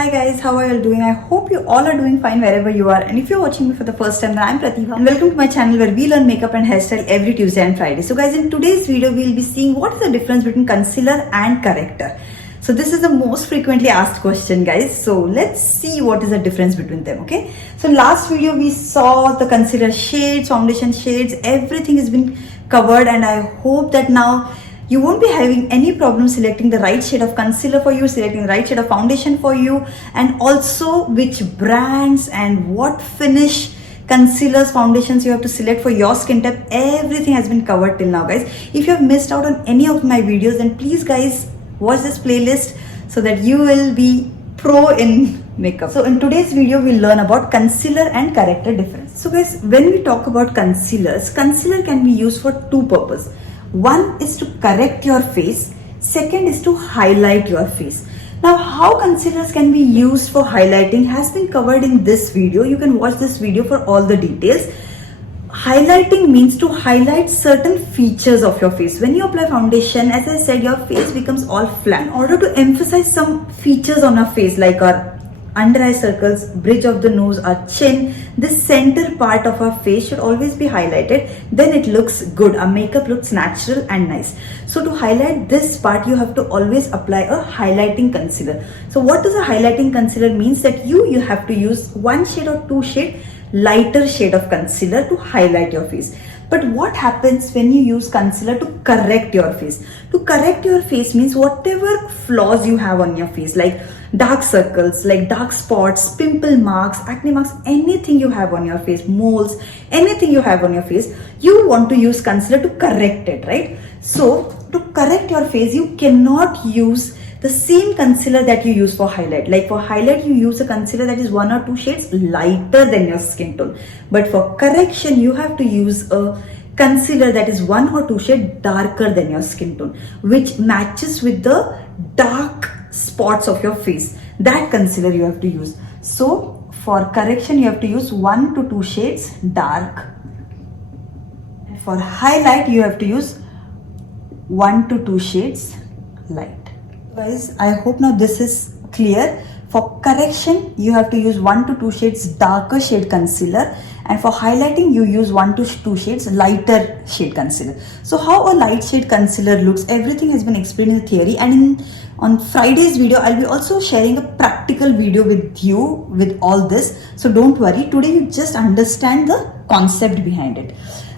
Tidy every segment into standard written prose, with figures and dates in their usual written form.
Hi guys, how are you all doing? I hope you all are doing fine wherever you are. And if you're watching me for the first time, then I'm Pratibha and welcome to my channel where we learn makeup and hairstyle every Tuesday and Friday. So guys, in today's video, we'll be seeing what is the difference between concealer and corrector. So this is the most frequently asked question, guys. So let's see what is the difference between them, okay? So in last video, we saw the concealer shades, foundation shades, everything has been covered, and I hope that now you won't be having any problem selecting the right shade of concealer for you, selecting the right shade of foundation for you, and also which brands and what finish concealers, foundations you have to select for your skin type. Everything has been covered till now, guys. If you have missed out on any of my videos, then please guys watch this playlist so that you will be pro in makeup. So in today's video, we'll learn about concealer and corrector difference. So guys, when we talk about concealers, concealer can be used for two purposes. One is to correct your face, second is to highlight your face. Now, how concealers can be used for highlighting has been covered in this video. You can watch this video for all the details. Highlighting means to highlight certain features of your face. When you apply foundation, as I said, your face becomes all flat. In order to emphasize some features on our face, like our under eye circles, bridge of the nose, our chin, this center part of our face should always be highlighted. Then it looks good. Our makeup looks natural and nice. So to highlight this part, you have to always apply a highlighting concealer. So what does a highlighting concealer means? That you have to use one shade or two shade lighter shade of concealer to highlight your face. But what happens when you use concealer to correct your face? To correct your face means whatever flaws you have on your face, like dark circles, like dark spots, pimple marks, acne marks, anything you have on your face, moles, anything you have on your face, you want to use concealer to correct it, right? So to correct your face, you cannot use the same concealer that you use for highlight. Like for highlight, you use a concealer that is one or two shades lighter than your skin tone. But for correction, you have to use a concealer that is one or two shades darker than your skin tone, which matches with the dark spots of your face. That concealer you have to use. So for correction, you have to use 1 to 2 shades dark. For highlight, you have to use 1 to 2 shades light. Guys, I hope now this is clear. For correction, you have to use 1 to 2 shades darker shade concealer, and for highlighting, you use 1 to 2 shades lighter shade concealer. So how a light shade concealer looks, everything has been explained in the theory, and on Friday's video, I'll be also sharing a practical video with you with all this. So don't worry, today you just understand the concept behind it.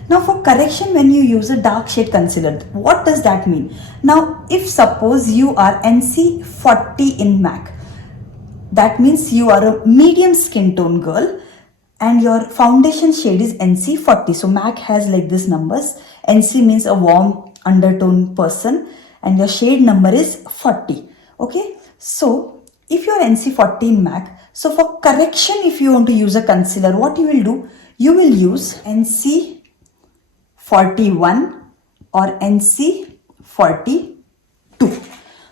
Now for correction, when you use a dark shade concealer, what does that mean? Now if suppose you are NC 40 in MAC, that means you are a medium skin tone girl and your foundation shade is NC 40. So MAC has like this numbers. NC means a warm undertone person and your shade number is 40. Okay, so if you are NC 40 in MAC, so for correction, if you want to use a concealer, what you will do, you will use NC 41 or NC 42.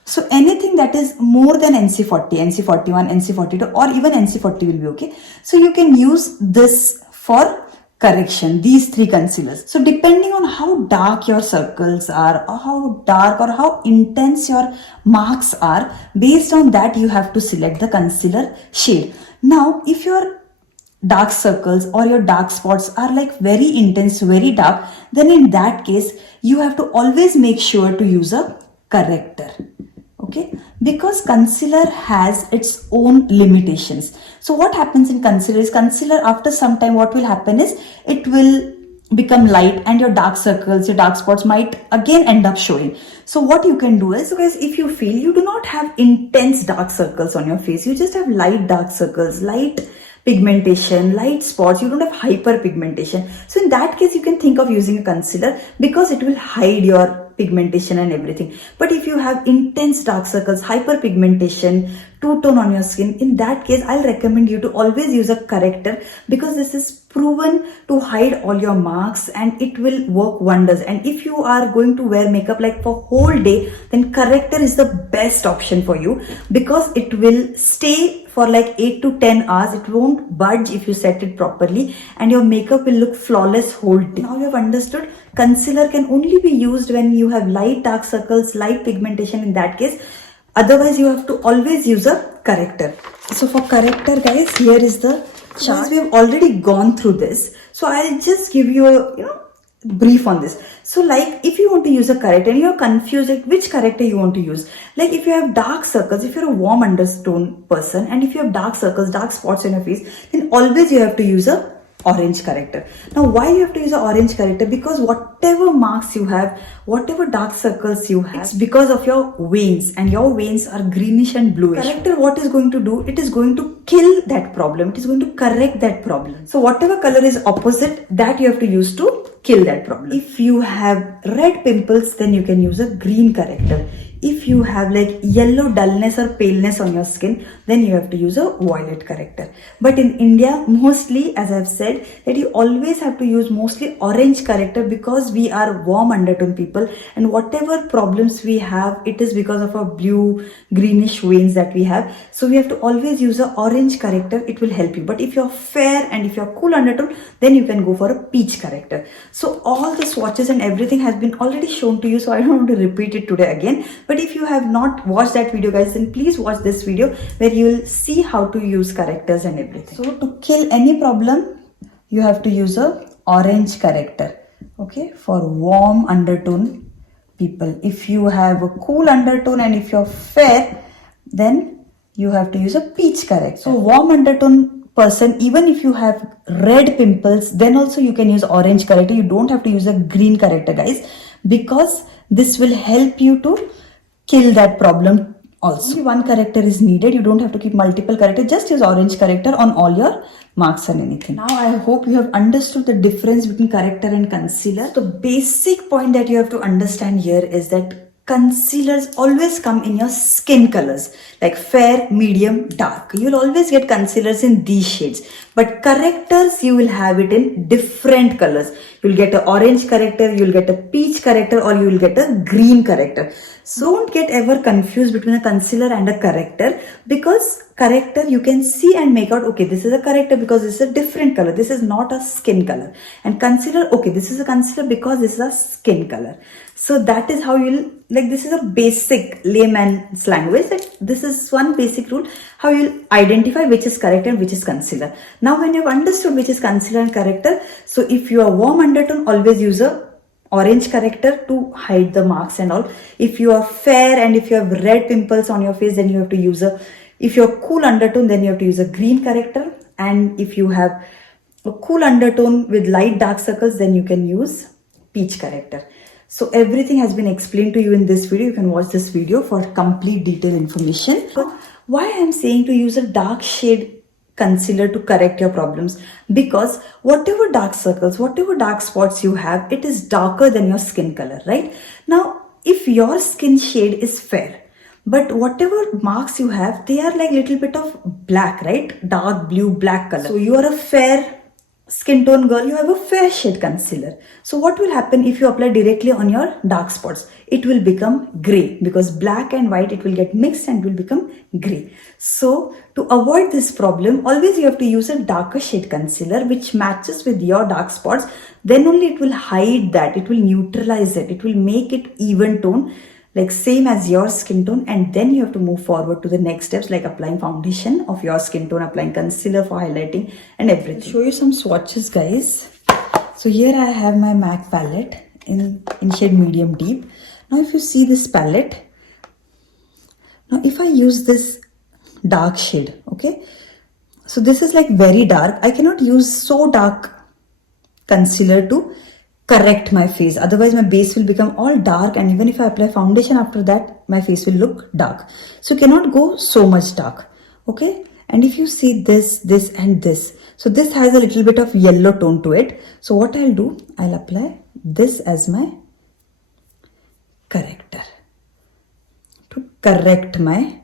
So anything that is more than NC 40, NC 41, NC 42 or even NC 40 will be okay. So you can use this for correction, these three concealers. So depending on how dark your circles are or how dark or how intense your marks are, based on that you have to select the concealer shade. Now if your dark circles or your dark spots are like very intense, very dark, then in that case you have to always make sure to use a corrector. Okay, because concealer has its own limitations. So what happens in concealer is, concealer after some time what will happen is it will become light and your dark circles, your dark spots might again end up showing. So what you can do is, so guys, if you feel you do not have intense dark circles on your face, you just have light dark circles, light pigmentation, light spots, you don't have hyperpigmentation. So in that case, you can think of using a concealer because it will hide your pigmentation and everything. But if you have intense dark circles, hyperpigmentation, two-tone on your skin, in that case, I'll recommend you to always use a corrector because this is proven to hide all your marks and it will work wonders. And if you are going to wear makeup like for whole day, then corrector is the best option for you because it will stay for like 8 to 10 hours. It won't budge if you set it properly and your makeup will look flawless whole day. Now you have understood, concealer can only be used when you have light dark circles, light pigmentation. In that case, Otherwise, you have to always use a corrector. So for corrector, guys, here is the chart. We have already gone through this. So I'll just give you a brief on this. So like if you want to use a corrector and you're confused like which corrector you want to use, like if you have dark circles, if you're a warm undertone person, and if you have dark circles, dark spots on your face, then always you have to use a orange corrector. Now why you have to use an orange corrector? Because whatever marks you have, whatever dark circles you have, it's because of your veins, and your veins are greenish and bluish. Corrector, what is going to do? It is going to kill that problem. It is going to correct that problem. So whatever color is opposite, that you have to use to kill that problem. If you have red pimples, then you can use a green corrector. If you have like yellow dullness or paleness on your skin, then you have to use a violet corrector. But in India, mostly, as I've said, that you always have to use mostly orange corrector, because we are warm undertone people, and whatever problems we have, it is because of our blue greenish veins that we have. So we have to always use a orange corrector. It will help you. But if you're fair and if you're cool undertone, then you can go for a peach corrector. So all the swatches and everything has been already shown to you, so I don't want to repeat it today again. But if you have not watched that video, guys, then please watch this video where you will see how to use correctors and everything. So to kill any problem, you have to use a orange corrector, okay, for warm undertone people. If you have a cool undertone and if you're fair, then you have to use a peach corrector. So warm undertone person, even if you have red pimples, then also you can use orange corrector. You don't have to use a green corrector, guys, because this will help you to kill that problem also. Only one corrector is needed. You don't have to keep multiple correctors. Just use orange corrector on all your marks and anything. Now I hope you have understood the difference between corrector and concealer. The basic point that you have to understand here is that concealers always come in your skin colors, like fair, medium, dark. You'll always get concealers in these shades. But correctors, you will have it in different colors. You'll get an orange corrector, you'll get a peach corrector, or you will get a green corrector. So don't get ever confused between a concealer and a corrector, because corrector you can see and make out, okay, this is a corrector because this is a different color. This is not a skin color. And concealer, okay, this is a concealer because this is a skin color. So that is how you'll, like, this is a basic layman's language. Like, this is one basic rule, how you'll identify which is corrector and which is concealer. Now when you've understood which is concealer and corrector, so if you are warm undertone, always use a orange corrector to hide the marks and all. If you are fair and if you have red pimples on your face, then you have to use a, if you're cool undertone, then you have to use a green corrector. And if you have a cool undertone with light dark circles, then you can use peach corrector. So everything has been explained to you in this video. You can watch this video for complete detailed information. So why I am saying to use a dark shade concealer to correct your problems? Because whatever dark circles, whatever dark spots you have, it is darker than your skin color, right? Now, if your skin shade is fair, but whatever marks you have, they are like little bit of black, right? Dark blue, black color. So you are a fair skin tone girl, you have a fair shade concealer. So what will happen if you apply directly on your dark spots? It will become gray, because black and white, it will get mixed and will become gray. So to avoid this problem, always you have to use a darker shade concealer which matches with your dark spots. Then only it will hide that, it will neutralize it, it will make it even tone, like same as your skin tone. And then you have to move forward to the next steps, like applying foundation of your skin tone, applying concealer for highlighting and everything. I'll show you some swatches, guys. So here I have my MAC palette in shade medium deep. Now if you see this palette, now if I use this dark shade, okay, so this is like very dark. I cannot use so dark concealer to correct my face, otherwise my base will become all dark, and even if I apply foundation after that, my face will look dark. So you cannot go so much dark, okay? And if you see this, this and this, so this has a little bit of yellow tone to it. So what I'll do, I'll apply this as my corrector to correct my,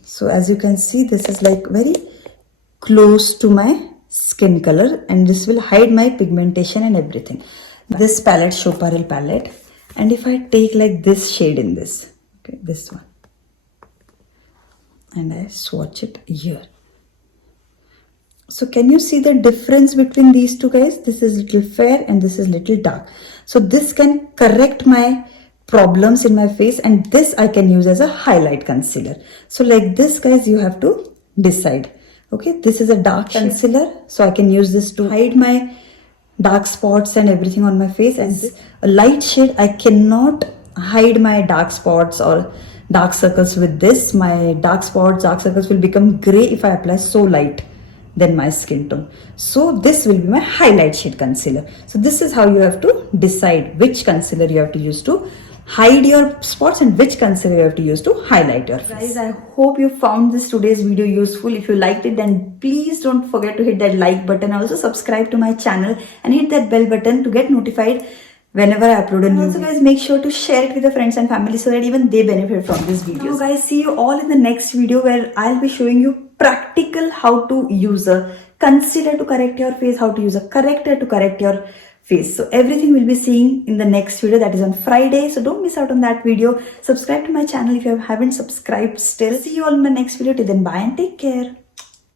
so as you can see, this is like very close to my skin color, and this will hide my pigmentation and everything. This palette, Choparil palette, and if I take like this shade in this, okay, this one, and I swatch it here. So can you see the difference between these two, guys? This is little fair and this is little dark. So this can correct my problems in my face, and this I can use as a highlight concealer. So like this, guys, you have to decide. Okay, this is a dark concealer, so I can use this to hide my dark spots and everything on my face. And a light shade, I cannot hide my dark spots or dark circles with this. My dark spots, dark circles will become gray if I apply so light than my skin tone. So this will be my highlight shade concealer. So this is how you have to decide which concealer you have to use to hide your spots and which concealer you have to use to highlight your face. Guys, I hope you found this today's video useful. If you liked it, then please don't forget to hit that like button. Also subscribe to my channel and hit that bell button to get notified whenever I upload a new video. Also guys, make sure to share it with your friends and family so that even they benefit from this video. Now guys, see you all in the next video where I'll be showing you practical how to use a concealer to correct your face, how to use a corrector to correct your face. So everything we'll be seeing in the next video, that is on Friday. So don't miss out on that video. Subscribe to my channel if you haven't subscribed still. See you all in the next video. Till then, bye and take care.